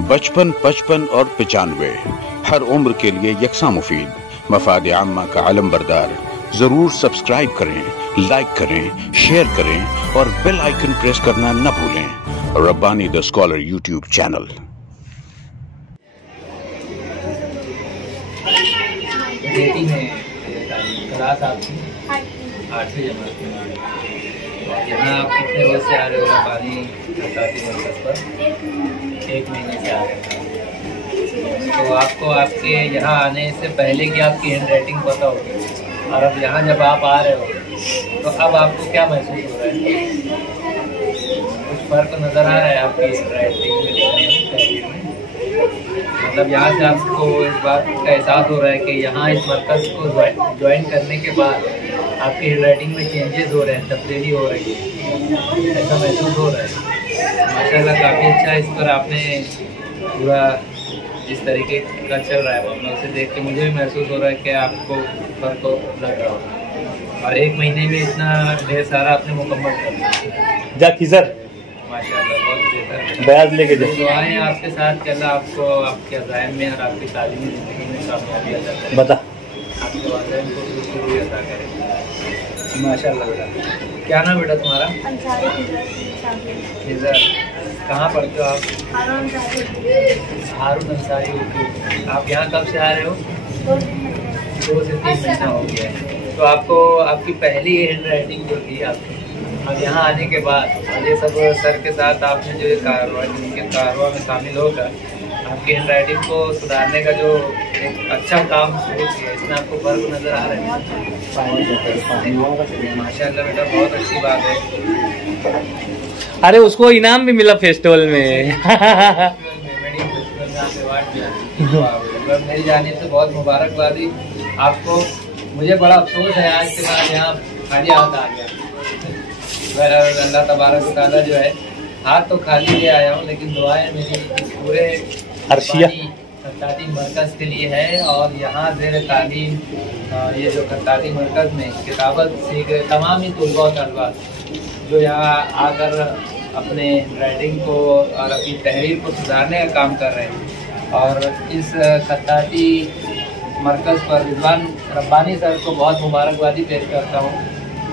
बचपन, 55 और 95 हर उम्र के लिए यकसा मुफीद। मफाद आम्मा का आलम बरदार। जरूर सब्सक्राइब करें, लाइक करें, शेयर करें और बेल आइकन प्रेस करना न भूलें। Rabbani the scholar YouTube channel. Class आपकी 8वीं जमात में। यहाँ आप कितने रोज से आ रहे हो रब्बानी खत्ताती मरकज़ पर? 1 महीने से आ रहे हो। तो आपको आपके यहाँ आने से पहले की आपकी हैंड राइटिंग पता होगी, और अब यहाँ जब आप आ रहे हो तो अब आपको क्या महसूस हो रहा है? कुछ फ़र्क नज़र आ रहा है आपकी हैंड राइटिंग में, लिखने में? मतलब यहाँ से आपको इस बात का एहसास हो रहा है कि यहाँ इस मरकज़ को ज्वाइन करने के बाद आपकी हैंड राइटिंग में चेंजेस हो रहे हैं, तब्दीली हो रही है, ऐसा महसूस हो रहा है। माशाल्लाह काफ़ी अच्छा इस पर आपने पूरा जिस तरीके का चल रहा है मामला, उसे देख के मुझे भी महसूस हो रहा है कि आपको फ़र्क लग रहा होगा। और 1 महीने में इतना ढेर सारा आपने मुकम्मल कर दिया। जा किसर माशाल्लाह बहुत बेहतर। बयाज लेके जाओ। दुआएं आपके साथ, कि अल्लाह आपको आपके अज़ाइम में और आपकी तालीमी ज़िंदगी में कामयाबी अता करे। बता आपके वालिदैन को शुक्रिया अदा करें। माशाल्लाह बेटा। क्या नाम बेटा तुम्हारा? खिज़र। कहाँ पढ़ते हो आप? हारून अंसारी उर्दू। आप यहाँ कब से आ रहे हो? 2 से 3 महीना हो गया है। तो आपको आपकी पहली हैंड राइटिंग जो थी आपकी, अब यहाँ आने के बाद ये सब सर के साथ आपने जो कारवा में शामिल होकर आपकी हैंड राइटिंग को सुधारने का जो एक अच्छा काम शुरू किया, इसमें आपको फर्क नज़र आ रहा है? माशाल्लाह बेटा बहुत अच्छी बात है। अरे उसको इनाम भी मिला फेस्टिवल में। मेरी जानिब से बहुत मुबारकबादी आपको। मुझे बड़ा अफसोस है आज के बाद यहाँ खाली हाथ आ गया। अल्लाह तबारक व तआला जो है, हाथ तो खाली ले आया हूँ, लेकिन दुआएं मेरी पूरे खत्ताती मरकज़ के लिए है। और यहाँ ज़ेर तालीम ये जो खत्ताती मरकज़ में किताबत सीख रहे तमाम ही तुलबा और तलबा जो यहाँ आकर अपने राइटिंग को और अपनी तहरीर को सुधारने का काम कर रहे हैं, और इस खत्ताती मरकज़ पर रिजवान रब्बानी सर को बहुत मुबारकबादी पेश करता हूँ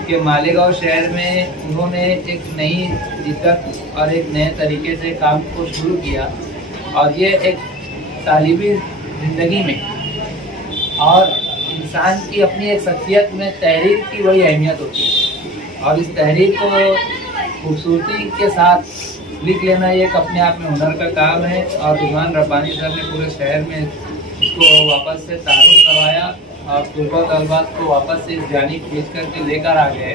कि मालेगांव शहर में उन्होंने एक नई दिक्कत और एक नए तरीके से काम को शुरू किया। और ये एक तालिबी ज़िंदगी में और इंसान की अपनी एक शख्सियत में तहरीर की बड़ी अहमियत होती है, और इस तहरीर को खूबसूरती के साथ लिख लेना ये एक अपने आप में हुनर का काम है। और रिजवान रब्बानी सर ने पूरे शहर में इसको वापस से तारुफ करवाया और तुलबा तलबात को वापस से इस जानिब खींच करके लेकर आ गए।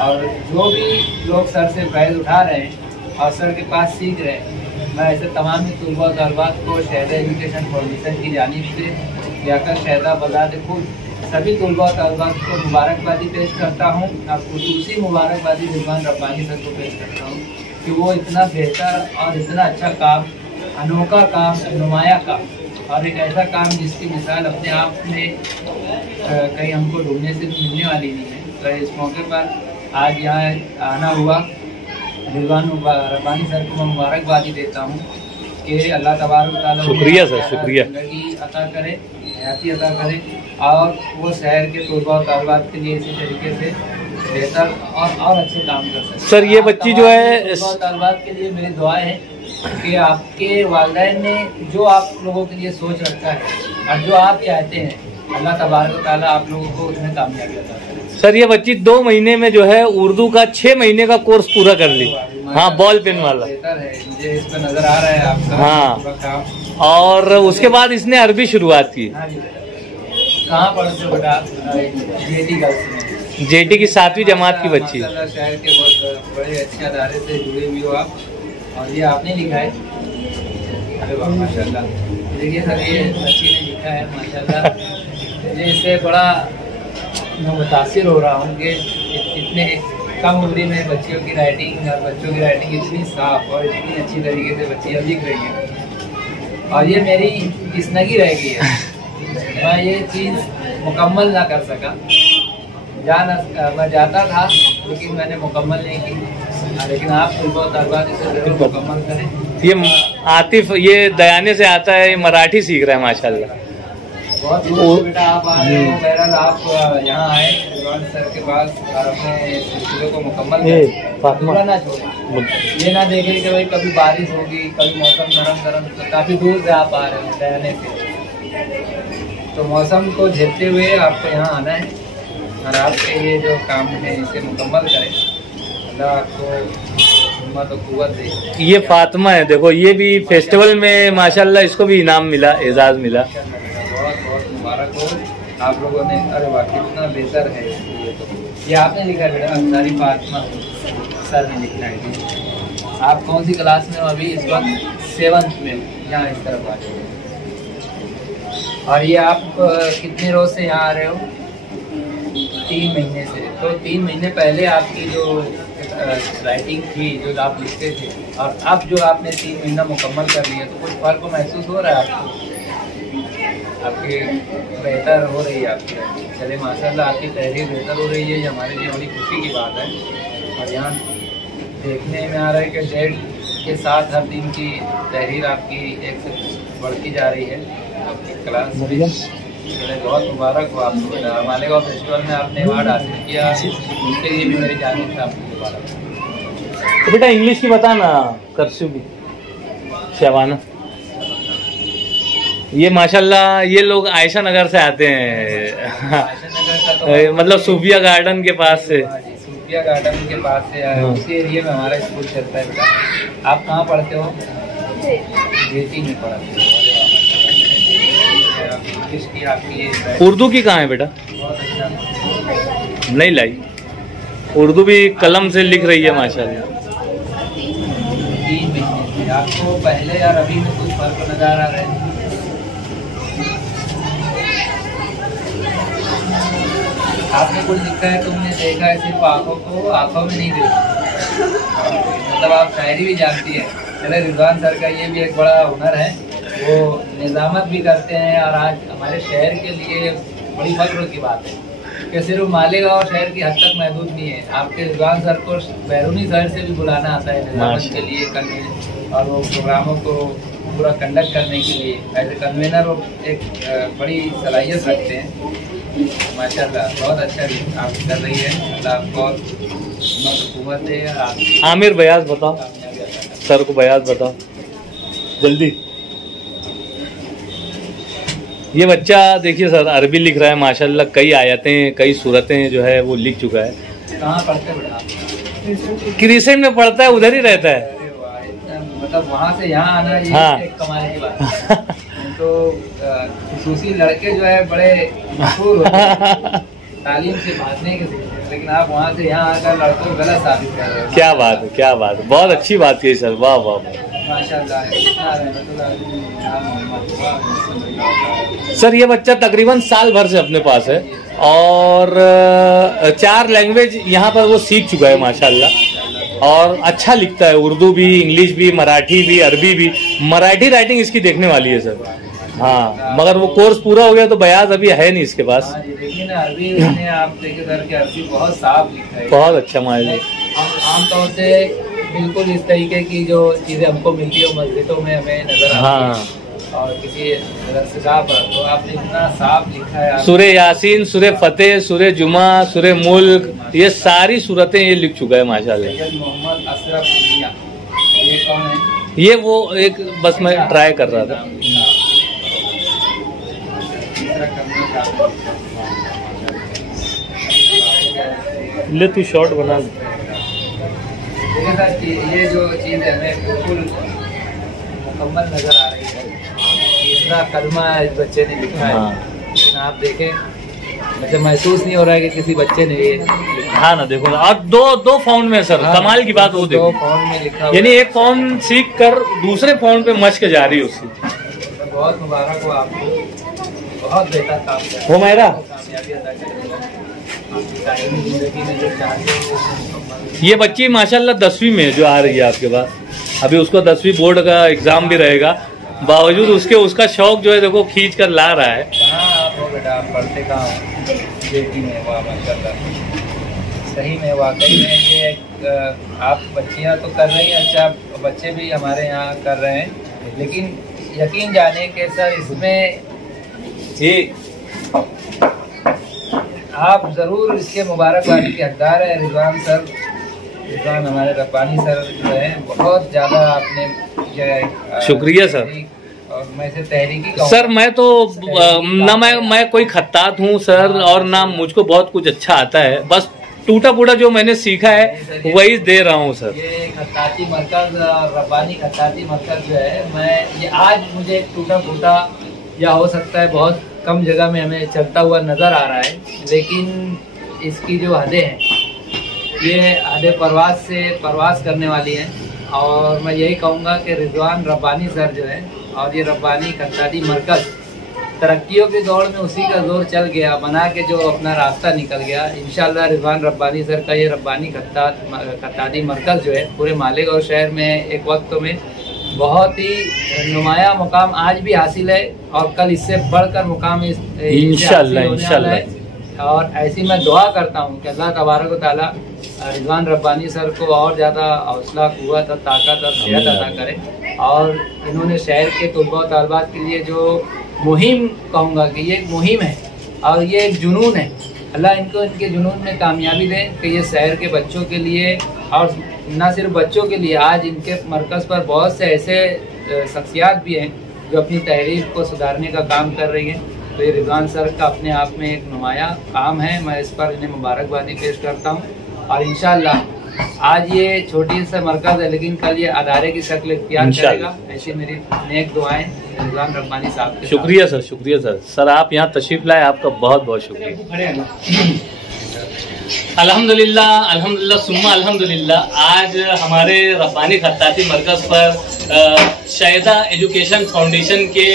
और जो भी लोग सर से फैज़ उठा रहे हैं और सर के पास सीख रहे हैं, मैं ऐसे तमाम ही तुलबा तलबात को शहदा एजुकेशन फाउंडेशन की जानिब से जाकर शहदा बजाते खुद सभी तुलबा तलबात को मुबारकबादी पेश करता हूँ। और खुसूसी मुबारकबादी रिजवान रब्बानी सर को पेश करता हूँ कि वो इतना बेहतर और इतना अच्छा काम, अनोखा काम, नुमाया काम, और एक ऐसा काम जिसकी मिसाल अपने आप में कहीं हमको ढूंढने से भी मिलने वाली नहीं है। तो इस मौके पर आज यहाँ आना हुआ। रिजवान रब्बानी सर को मैं मुबारकबादी देता हूँ कि अल्लाह तबारक तआला शुक्रिया सर, शुक्रिया, ज़िंदगी अता करे, हयाती अता करे, और वो शहर के तुलबा और तालिबात के लिए इसी तरीके से बेहतर और अच्छे काम कर सकते। सर ये बच्ची जो है तुलबा और तालिबात के लिए मेरी दुआएं हैं कि आपके वालिदैन ने जो आप लोगों के लिए सोच रखा है और जो आप चाहते हैं, अल्लाह तबारक व तआला आप लोगों को उसमें कामयाबी अता करे। सर ये बच्ची 2 महीने में जो है उर्दू का 6 महीने का कोर्स पूरा कर ली। हाँ, बॉल पेन वाला बेहतर है, मुझे इस पर नजर आ रहा है आपका। हाँ, काम। और उसके बाद इसने अरबी शुरुआत की। कहाँ पढ़ते हो बेटा? जेटी गर्ल्स में। जेटी की 7वीं जमात की बच्ची। शहर के बहुत बड़े अच्छे अदारे से जुड़े हुए हो आप, और ये आपने लिखा है? अरे वाह माशाल्लाह। देखिए सर, ये बच्ची ने लिखा है माशाल्लाह। मुझे इससे बड़ा मैं मुतासिर हो रहा हूँ कि इतने कम उम्र में बच्चियों की राइटिंग और बच्चों की राइटिंग इतनी साफ और इतनी अच्छी तरीके से बच्चियाँ लिख रही हैं। और ये मेरी किस्नगी रह गई है, मैं ये चीज़ मुकम्मल ना कर सका। मैं जाता था लेकिन मैंने मुकम्मल नहीं की। लेकिन आप बहुत दरबार से जरूर मुकम्मल करें। ये आतिफ ये दयाने से आता है, ये मराठी सीख रहा है माशाल्लाह। बहुत दूर से बेटा आप आ रहे हो, बहरहाल आप यहाँ आए रिजवान सर के पास और अपने सिलसिले को मुकम्मल करें, ना छोड़ें। ये ना देखें कि भाई कभी बारिश होगी, कभी मौसम नरम गरम, तो काफ़ी दूर से आप आ रहे हो दयाने से, तो मौसम को झेलते हुए आपको यहाँ आना है और आपके ये जो काम है इसे मुकम्मल करें। अल्लाह आपको हिम्मत और कुव्वत दे। ये फातिमा है, देखो ये भी फेस्टिवल में माशाल्लाह इसको भी इनाम मिला, एजाज मिला। बहुत बहुत मुबारक हो आप लोगों ने। अरे वाकई इतना बेहतर है ये आपने लिखा है बेटा, अंसारी फातिमा सर ने लिखा है। आप कौन सी क्लास में हो अभी? इस वक्त 7th में हो। यहाँ इस तरफ आ जाओ। और ये आप कितने रोज से यहाँ आ रहे हो? 3 महीने से। तो 3 महीने पहले आपकी जो राइटिंग थी, जो आप लिखते थे, और अब जो आपने 3 महीना मुकम्मल कर लिया, तो कुछ फर्क महसूस हो रहा है आपको? आपकी बेहतर हो रही है आपकी? चले माशाल्लाह, आपकी तहरीर बेहतर हो रही है, ये हमारे लिए बड़ी खुशी की बात है। और यहाँ देखने में आ रहा है कि डेट के साथ हर दिन की तहरीर आपकी एक से बढ़ती जा रही है आपकी क्लास में। बहुत मुबारक हो आपको। मालेगांव फेस्टिवल में आपने अवार्ड हासिल किया, उसके लिए भी मेरी जानिब से आपको मुबारक। तो बेटा इंग्लिश की बता ना, कर्सिव भी शबाना। ये माशाल्लाह ये लोग आयशा नगर से आते हैं। आयशा नगर का तो मतलब सूफिया गार्डन के पास से। सूफिया गार्डन के पास से उसी एरिया में हमारा स्कूल चलता है बेटा। आप कहाँ पढ़ते हो? जेटी में पढ़ते हो। उर्दू की कहाँ है बेटा? बहुत अच्छा। नहीं लाई, उर्दू भी कलम से लिख रही है माशाल्लाह। 3 महीने से आपको पहले और अभी में कुछ फर्क नजर आ रहा है? आपने कुछ लिखा है, तुमने देखा है सिर्फ आँखों को, आँखों में नहीं देखा। मतलब आप शायरी भी जानती है। चले रिजवान सर का ये भी एक बड़ा हुनर है, वो निज़ामत भी करते हैं। और आज हमारे शहर के लिए बड़ी फख्र की बात है कि सिर्फ मालेगांव शहर की हद तक महदूद नहीं है। आपके रिजवान सर को बैरूनी शहर से भी बुलाना आता है निज़ामत के लिए करने, और वो प्रोग्रामों को पूरा कंडक्ट करने के लिए एज ए कन्वेनर वो एक बड़ी सलाहियत रखते हैं। माशाल्लाह बहुत अच्छा आप कर रही है। अल्लाह आपको हुकूमत दे। आमिर बयाज बताओ, सर को बयाज बताओ जल्दी। ये बच्चा देखिए सर अरबी लिख रहा है माशाल्लाह, कई आयतें कई सूरतें जो है वो लिख चुका है। कहाँ पढ़ते बेटा? क्रिसेंट में पढ़ता है, उधर ही रहता है। मतलब वहाँ से यहाँ आना ये हाँ। एक कमाल की बात है। तो खुसूसी लड़के जो है बड़े मशहूर होते हैं तालीम से भागने के, लेकिन आप वहाँ से यहाँ आकर लड़कों को गलत साबित कर रहे हो। क्या बात है, क्या बात है, बहुत अच्छी बात की सर, वाह वाह माशाल्लाह। सर ये बच्चा तकरीबन साल भर से अपने पास है और 4 लैंग्वेज यहाँ पर वो सीख चुका है माशाल्लाह, और अच्छा लिखता है, उर्दू भी, इंग्लिश भी, मराठी भी, अरबी भी। मराठी राइटिंग इसकी देखने वाली है सर। हाँ, मगर वो कोर्स पूरा हो गया तो बयाज अभी है नहीं इसके पास। देखिए ना अरबी में आप देखिए सर कि अरबी बहुत साफ लिखा है, बहुत अच्छा माशाल्लाह। आमतौर से बिल्कुल इस तरीके की जो चीजें हमको मिलती है मस्जिदों में हमें नजर आती है। हाँ, और किसी रस्सा पर तो आपने इतना साफ लिखा है। सूरे यासीन, सूरे फतेह, सूरे जुमा, सूरे मुल्क, ये सारी सूरतें ये लिख चुका है माशाल्लाह। मोहम्मद अशरफ मियां, ये कौन है? ये वो एक बस मैं ट्राई कर रहा था। ले तू शॉर्ट बना। ये जो चीज है हमें बिल्कुल मुकम्मल नजर आ रही है। इतना कलमा इस बच्चे ने लिखा है, लेकिन आप देखें मतलब महसूस नहीं हो रहा है कि किसी बच्चे ने ये लिखा। हाँ ना, देखो ना, और दो फाउंड में सर। हाँ, कमाल की बात वो देखो, 2 फाउंड में लिखा, यानी एक फाउंड सीख कर दूसरे फाउंड पे मश्क जारी है उसकी। बहुत मुबारक हो आपको, बहुत बेहतर काम किया। हो मेरा कामयाबी अदा करेगा आपकी जिंदगी में जो चाहते। ये बच्ची माशाल्लाह 10वीं में जो आ रही है आपके पास, अभी उसको 10वीं बोर्ड का एग्जाम भी रहेगा, बावजूद उसके उसका शौक जो है देखो खींच कर ला रहा है। कहाँ आप हो बेटा? आप पढ़ते कहाँ हो? जेटी में। वाह माशाल्लाह, सही में वाकई में ये आप बच्चियां तो कर रही हैं, अच्छा बच्चे भी हमारे यहाँ कर रहे हैं, लेकिन यकीन जाने के सर इसमें आप ज़रूर इसके मुबारकबादी के हकदार हैं। रिजवान हमारे रब्बानी सर जो है बहुत ज़्यादा आपने शुक्रिया सर। और मैं इसे तहरीकी सर मैं तो ना मैं कोई खत्तात हूँ सर, और ना मुझको बहुत कुछ अच्छा आता है, बस टूटा फूटा जो मैंने सीखा है वही दे रहा हूँ सर। ये खत्ताती मरकज, रब्बानी खत्ताती मरकज जो है, मैं ये आज मुझे टूटा फूटा या हो सकता है बहुत कम जगह में हमें चलता हुआ नज़र आ रहा है, लेकिन इसकी जो हदें हैं ये हदें परवास करने वाली हैं। और मैं यही कहूँगा कि रिजवान रब्बानी सर जो है और ये रब्बानी खत्ताती मरकज तरक्कियों की दौड़ में उसी का जोर चल गया, बना के जो अपना रास्ता निकल गया। इंशाल्लाह रिजवान रब्बानी सर का ये रब्बानी खत्ताती मरकज जो है पूरे मालेगांव शहर में एक वक्त में बहुत ही नुमाया मुकाम आज भी हासिल है, और कल इससे बढ़कर मुकाम इंशाल्लाह। और ऐसी मैं दुआ करता हूँ कि अल्लाह तबारक व तआला रिजवान रब्बानी सर को और ज़्यादा हौसला, क़ुव्वत और ताकत और सेहत अता करे। और इन्होंने शहर के तलबा और तालिबात के लिए जो मुहिम कहूँगा कि ये एक मुहिम है और ये एक जुनून है, अल्लाह इनको इनके जुनून में कामयाबी दे कि ये शहर के बच्चों के लिए, और न सिर्फ बच्चों के लिए, आज इनके मरकज़ पर बहुत से ऐसे शख्सियात भी हैं जो अपनी तहरीर को सुधारने का काम कर रही हैं। तो ये रिजवान सर का अपने आप में एक नुमाया काम है, मैं इस पर इन्हें मुबारकबादी पेश करता हूँ। और इंशाअल्लाह आज ये छोटी सा मरकज़ है, लेकिन कल ये अदारे की शक्ल इख्तियार करेगा, ऐसी मेरी नेक दुआएं रिजवान रब्बानी साहब के। शुक्रिया सर, शुक्रिया सर। सर आप यहाँ तशरीफ लाए, आपका बहुत बहुत शुक्रिया। अल्हम्दुलिल्लाह सुम्मा अल्हम्दुलिल्लाह, आज हमारे रब्बानी खत्ताती मरकज़ पर शायदा एजुकेशन फाउंडेशन के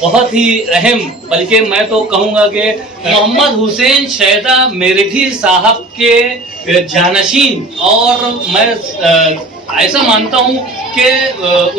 बहुत ही अहम, बल्कि मैं तो कहूँगा कि मोहम्मद हुसैन शायदा मेरठी साहब के जानशीन, और मैं ऐसा मानता हूँ कि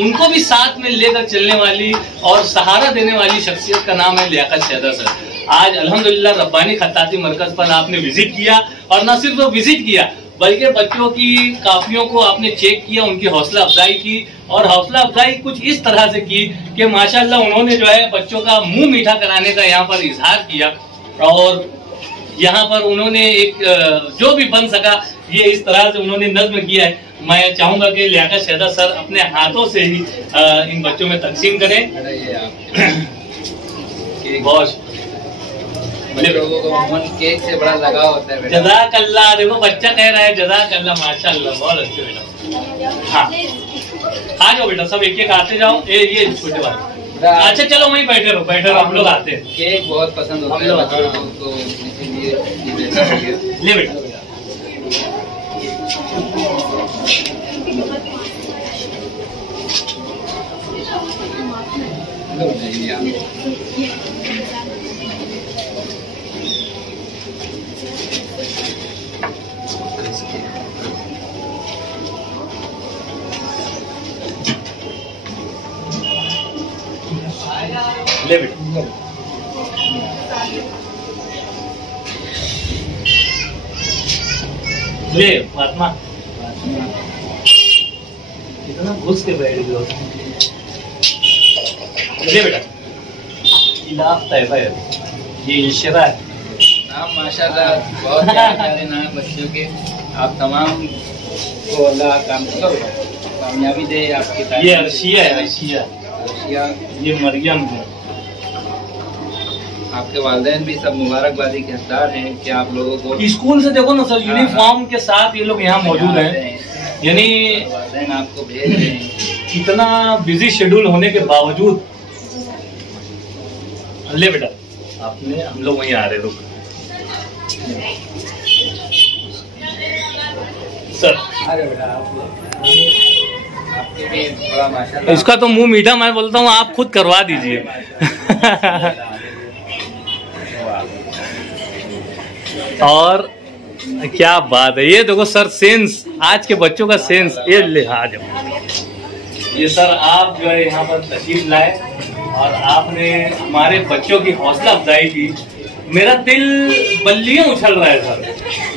उनको भी साथ में लेकर चलने वाली और सहारा देने वाली शख्सियत का नाम है लियाकत शायदा सर। आज अल्हम्दुलिल्लाह रब्बानी खत्ताती मरकज़ पर आपने विजिट किया, और न सिर्फ वो विजिट किया बल्कि बच्चों की काफियों को आपने चेक किया, उनकी हौसला अफजाई की, और हौसला अफजाई कुछ इस तरह से की कि माशाल्लाह उन्होंने जो है बच्चों का मुंह मीठा कराने का यहाँ पर इजहार किया। और यहाँ पर उन्होंने एक जो भी बन सका ये इस तरह से उन्होंने नज्म किया है। मैं चाहूंगा कि लियाकत शायदा सर अपने हाथों से ही इन बच्चों में तकसीम करें। बहुत लोगों को केक से बड़ा लगाव होता है। जज़ाकल्लाह, देखो बच्चा कह रहा है जज़ाकल्लाह, माशाल्लाह बहुत अच्छे बेटा। हाँ आ जाओ बेटा, सब एक एक आते जाओ। ये छोटे बात, अच्छा चलो वहीं बैठे रहो, हम लोग आते हैं। केक बहुत पसंद होता है बच्चों को, तो इसीलिए ले बेटा। ले बेटा, ले फातिमा, कितना घुस के बैठ गए। ले बेटा, इलाफ तैयबा है, ये इंशरा है। नाम माशाल्लाह बहुत प्यारे नाम बच्चों के। आप तमाम को अल्लाह कामयाबी दे आपकी। ये अर्शिया है, अर्शिया, ये मरियम है। आपके वालिदैन भी सब मुबारकबादी के हकदार हैं कि आप लोगों को स्कूल से देखो ना सर, यूनिफॉर्म के साथ ये लोग यहाँ मौजूद हैं, यानी वालिदैन आपको भेज रहे हैं। इतना बिजी शेड्यूल होने के बावजूद। ले बेटा आपने, हम लोग वहीं आ रहे, रुक सर। अरे बेटा आपके भी बड़ा माशाल्लाह। इसका तो मुंह मीठा, मैं बोलता हूँ आप खुद करवा दीजिए। और क्या बात है, ये देखो सर सेंस, आज के बच्चों का सेंस। ये ले आ जाओ, ये सर आप जो है यहाँ पर तशरीफ लाए और आपने हमारे बच्चों की हौसला अफजाई की। मेरा दिल बल्लियां उछल रहा है सर।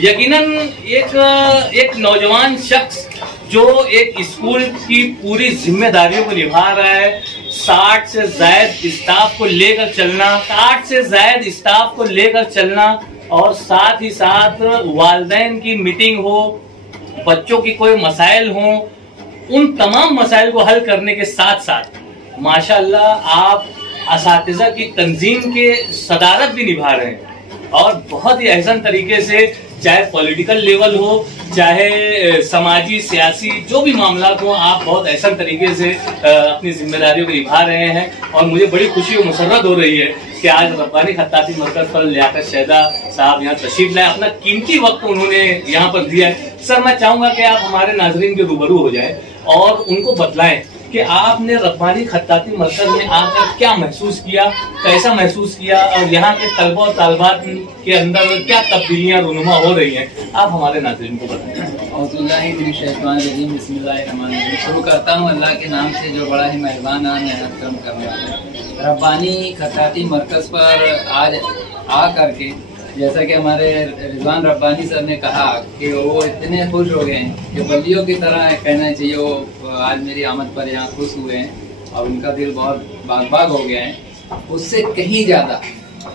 यकीनन एक नौजवान शख्स जो एक स्कूल की पूरी जिम्मेदारियों को निभा रहा है, 60 से ज्यादा स्टाफ को लेकर चलना और साथ ही साथ वालिदैन की मीटिंग हो, बच्चों की कोई मसाइल हो, उन तमाम मसाइल को हल करने के साथ साथ माशाअल्लाह आप असातिज़ा की तंजीम के सदारत भी निभा रहे हैं और बहुत ही एहसन तरीके से, चाहे पॉलिटिकल लेवल हो, चाहे समाजी सियासी जो भी मामला हो, आप बहुत एहसन तरीके से अपनी जिम्मेदारियों को निभा रहे हैं। और मुझे बड़ी खुशी और मुसर्रत हो रही है कि आज रब्बानी खत्ताती मरकज पर लियाकत शहदा साहब यहाँ तशरीफ लाए, अपना कीमती वक्त उन्होंने यहाँ पर दिया है। सर मैं चाहूंगा कि आप हमारे नाजरीन के रूबरू हो जाए और उनको बतलाएं कि आपने रब्बानी खत्ताती मरकज में आकर क्या महसूस किया, कैसा महसूस किया और यहाँ के तलबा और तालबात के अंदर क्या तब्दीलियाँ रूनुमा हो रही हैं, आप हमारे नाज़रीन को बताएं। शुरू करता हूँ अल्लाह के नाम से जो बड़ा ही मेहरबान मेहनत करम करने वाला। रब्बानी खत्ताती मरकज पर आज आ करके जैसा कि हमारे रिजवान रब्बानी सर ने कहा कि वो इतने खुश हो गए हैं कि बल्लियों की तरह कहना चाहिए, वो आज मेरी आमद पर यहाँ खुश हुए हैं और उनका दिल बहुत बाग हो गया है। उससे कहीं ज़्यादा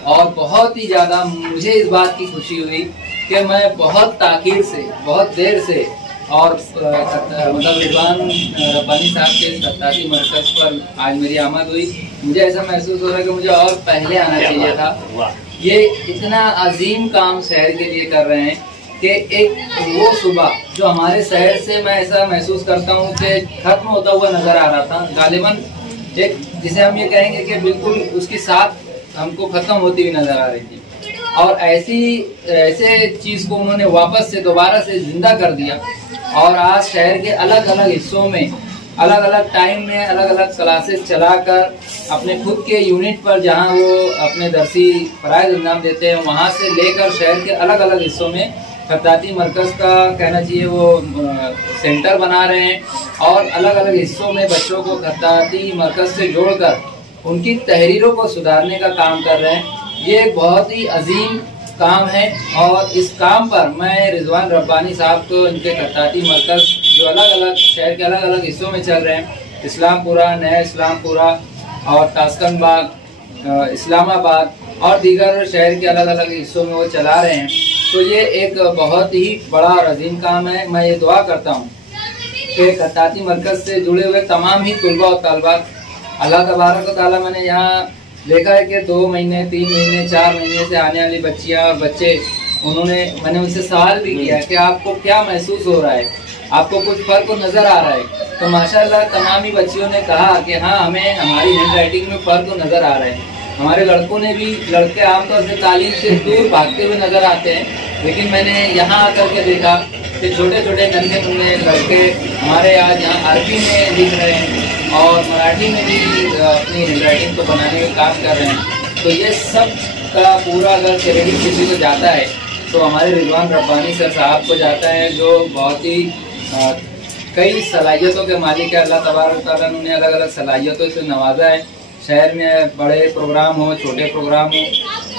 और बहुत ही ज़्यादा मुझे इस बात की खुशी हुई कि मैं बहुत ताख़ीर से, बहुत देर से और मतलब रिजवान रब्बानी साहब के खत्ताती मरकज पर आज मेरी आमद हुई। मुझे ऐसा महसूस हो रहा है कि मुझे और पहले आना चाहिए था। ये इतना अजीम काम शहर के लिए कर रहे हैं कि एक वो सुबह जो हमारे शहर से मैं ऐसा महसूस करता हूँ कि खत्म होता हुआ नजर आ रहा था, गालिबन एक जिसे हम ये कहेंगे कि बिल्कुल उसकी साथ हमको खत्म होती हुई नजर आ रही थी। और ऐसे चीज को उन्होंने वापस से दोबारा से जिंदा कर दिया और आज शहर के अलग अलग हिस्सों में अलग अलग टाइम में अलग अलग क्लासेस चलाकर अपने खुद के यूनिट पर जहां वो अपने दरसी फराइज अंजाम देते हैं, वहां से लेकर शहर के अलग अलग हिस्सों में खत्ताती मरकज का कहना चाहिए वो सेंटर बना रहे हैं और अलग अलग हिस्सों में बच्चों को खत्ताती मरकज से जोड़कर उनकी तहरीरों को सुधारने का काम कर रहे हैं। ये एक बहुत ही अजीम काम है और इस काम पर मैं रिजवान रब्बानी साहब को इनके खत्ताती मरकज जो अलग अलग शहर के अलग अलग हिस्सों में चल रहे हैं, इस्लामपुरा, नया इस्लामपुरा और तास्कन बाग, इस्लामाबाद और दीगर शहर के अलग अलग हिस्सों में वो चला रहे हैं, तो ये एक बहुत ही बड़ा और अजीम काम है। मैं ये दुआ करता हूँ कि खत्ताती मरकज से जुड़े हुए तमाम ही तुलबा और तालबात, अल्लाह तबारक व तआला, मैंने यहाँ देखा है कि 2 महीने 3 महीने 4 महीने से आने वाली बच्चियाँ और बच्चे, मैंने उनसे सवाल भी किया कि आपको क्या महसूस हो रहा है, आपको कुछ फर्क नज़र आ रहा है, तो माशाल्लाह तमाम ही बच्चियों ने कहा कि हाँ हमें हमारी हैंड राइटिंग में फ़र्क नज़र आ रहा है। हमारे लड़कों ने भी, लड़के आमतौर से तालीम से दूर भागते हुए नज़र आते हैं, लेकिन मैंने यहाँ आकर के देखा कि छोटे छोटे नन्हे मुन्ने लड़के हमारे आज यहाँ अरबी में लिख रहे हैं और मराठी में भी अपनी हैंड राइटिंग को बनाने का काम कर रहे हैं। तो ये सब का पूरा अगर क्रेडिट किसी को जाता है तो हमारे रिजवान रब्बानी सर साहब को जाता है, जो बहुत ही कई सलाहियतों के मालिक है। अल्लाह तबारक तआला ने उन्हें अलग अलग सलाहियतों से नवाजा है। शहर में बड़े प्रोग्राम हो, छोटे प्रोग्राम हो,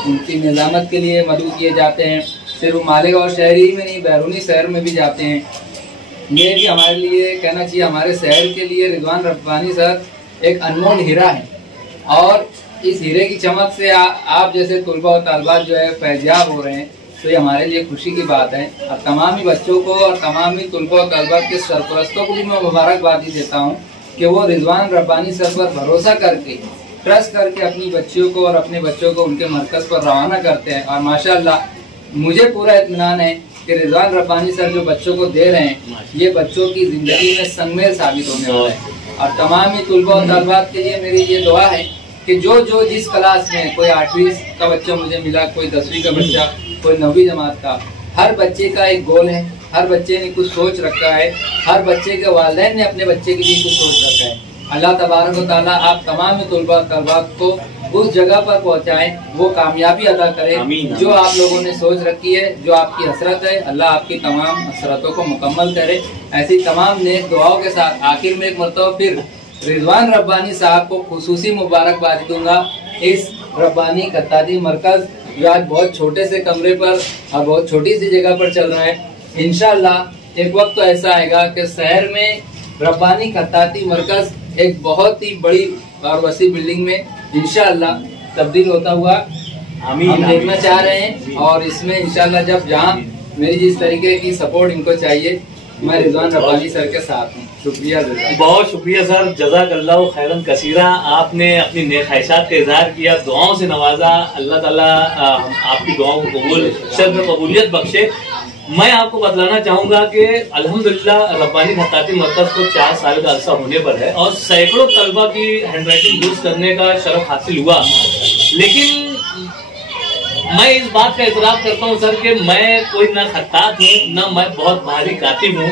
उनकी निज़ामत के लिए मदऊ किए जाते हैं। सिर्फ मालेगांव शहरी में नहीं, बैरूनी शहर में भी जाते हैं। ये भी हमारे लिए कहना चाहिए, हमारे शहर के लिए रिजवान रब्बानी सर एक अनमोल हीरा है और इस हीरे की चमक से आप जैसे तुलबा और तालबात जो है फैज़याब हो रहे हैं, तो ये हमारे लिए खुशी की बात है। और तमाम ही बच्चों को और तमाम ही तुलबा और तालबात के सरपरस्तों को भी मैं मुबारकबादी देता हूँ कि वो रिजवान रब्बानी सर पर भरोसा करके, ट्रस्ट करके अपनी बच्चियों को और अपने बच्चों को उनके मरकज़ पर रवाना करते हैं। और माशाअल्लाह मुझे पूरा इत्मीनान है कि रिजवान रब्बानी सर जो बच्चों को दे रहे हैं, ये बच्चों की ज़िंदगी में संगमेल साबित होने वाला है। और तमाम ही तुलबा और तालबात के लिए मेरी ये दुआ है कि जो जिस क्लास में, कोई 8वीं का बच्चा मुझे मिला, कोई 10वीं का बच्चा, कोई 9वीं जमात का, हर बच्चे का एक गोल है, हर बच्चे ने कुछ सोच रखा है, हर बच्चे के वालिदैन ने अपने बच्चे के लिए कुछ सोच रखा है। अल्लाह तबारक व तआला आप तमाम तुलबा तलबात को उस जगह पर पहुँचाएं, वो कामयाबी अदा करें जो आप लोगों ने सोच रखी है, जो आपकी हसरत है। अल्लाह आपकी तमाम हसरतों को मुकम्मल करे। ऐसी तमाम नेक दुआओं के साथ आखिर में एक मरतबा फिर रिजवान रब्बानी साहब को खुसूसी मुबारकबादी दूंगा। इस रब्बानी खत्ताती मरकज जो आज बहुत छोटे से कमरे पर और बहुत छोटी सी जगह पर चल रहा है, इंशाअल्लाह एक वक्त तो ऐसा आएगा कि शहर में रब्बानी खत्ताती मरकज एक बहुत ही बड़ी और वसी बिल्डिंग में इंशाअल्लाह तब्दील होता हुआ हम देखना चाह रहे हैं। और इसमें इंशाअल्लाह जब जहाँ मेरी जिस तरीके की सपोर्ट इनको चाहिए, मैं रिजवान रब्बानी सर के साथ हूँ। शुक्रिया, बहुत शुक्रिया सर, जज़ाकल्लाहु खैरन कसीरा। आपने अपनी नेक ख्वाहिशात का इजहार किया, दुआओं से नवाजा। अल्लाह ताला आपकी दुआओं को कबूल शर्फ कबूलियत बख्शे। मैं आपको बतलाना चाहूंगा कि अल्हम्दुलिल्लाह रब्बानी खत्ताती मरकज को 4 साल का अरसा होने पर है और सैकड़ों तलबा की हैंडराइटिंग यूज करने का शरफ हासिल हुआ। लेकिन मैं इस बात का इतराफ करता हूँ सर कि मैं कोई ना खत्तात हूँ, ना मैं बहुत भारी कातिब हूँ।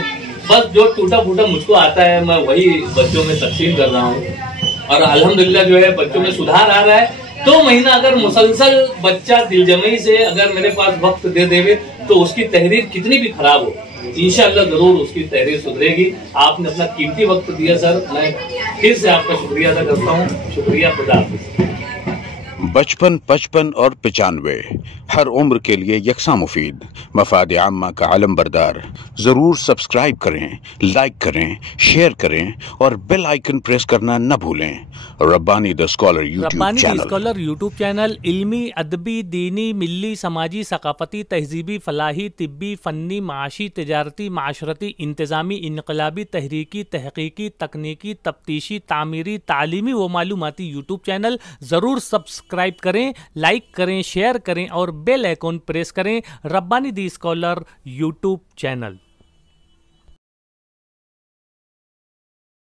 बस जो टूटा फूटा मुझको आता है मैं वही बच्चों में तकसीम कर रहा हूँ और अल्हम्दुलिल्लाह जो है बच्चों में सुधार आ रहा है। 2 महीना अगर मुसलसल बच्चा दिलजमई से अगर मेरे पास वक्त दे देवे तो उसकी तहरीर कितनी भी खराब हो, इंशाअल्लाह जरूर उसकी तहरीर सुधरेगी। आपने अपना कीमती वक्त दिया सर, मैं फिर से आपका शुक्रिया अदा करता हूँ। शुक्रिया, खुदा हाफिज़। 55, 55 और 95 हर उम्र के लिए यकसा मुफीद, मफाद आम्मा का आलम बरदार। जरूर सब्सक्राइब करें, लाइक करें, शेयर करें और बेल आइकन प्रेस करना न भूलें। Rabbani the scholar YouTube channel इल्मी, अदबी, दीनी, मिल्ली, समाजी, सकाफती, तहजीबी, फलाही, तिब्बी, फ़न्नी, माशी, तिजारती, माशरती, इंतज़ामी, इनकलाबी, तहरीकी, तहकीकी, तकनीकी, तफ्तीशी, तामीरी, तालीमी व मालूमाती यूट्यूब चैनल। ज़रूर सब्सक्राइब करें, लाइक करें, शेयर करें और बेल आइकन प्रेस करें। Rabbani the scholar YouTube channel.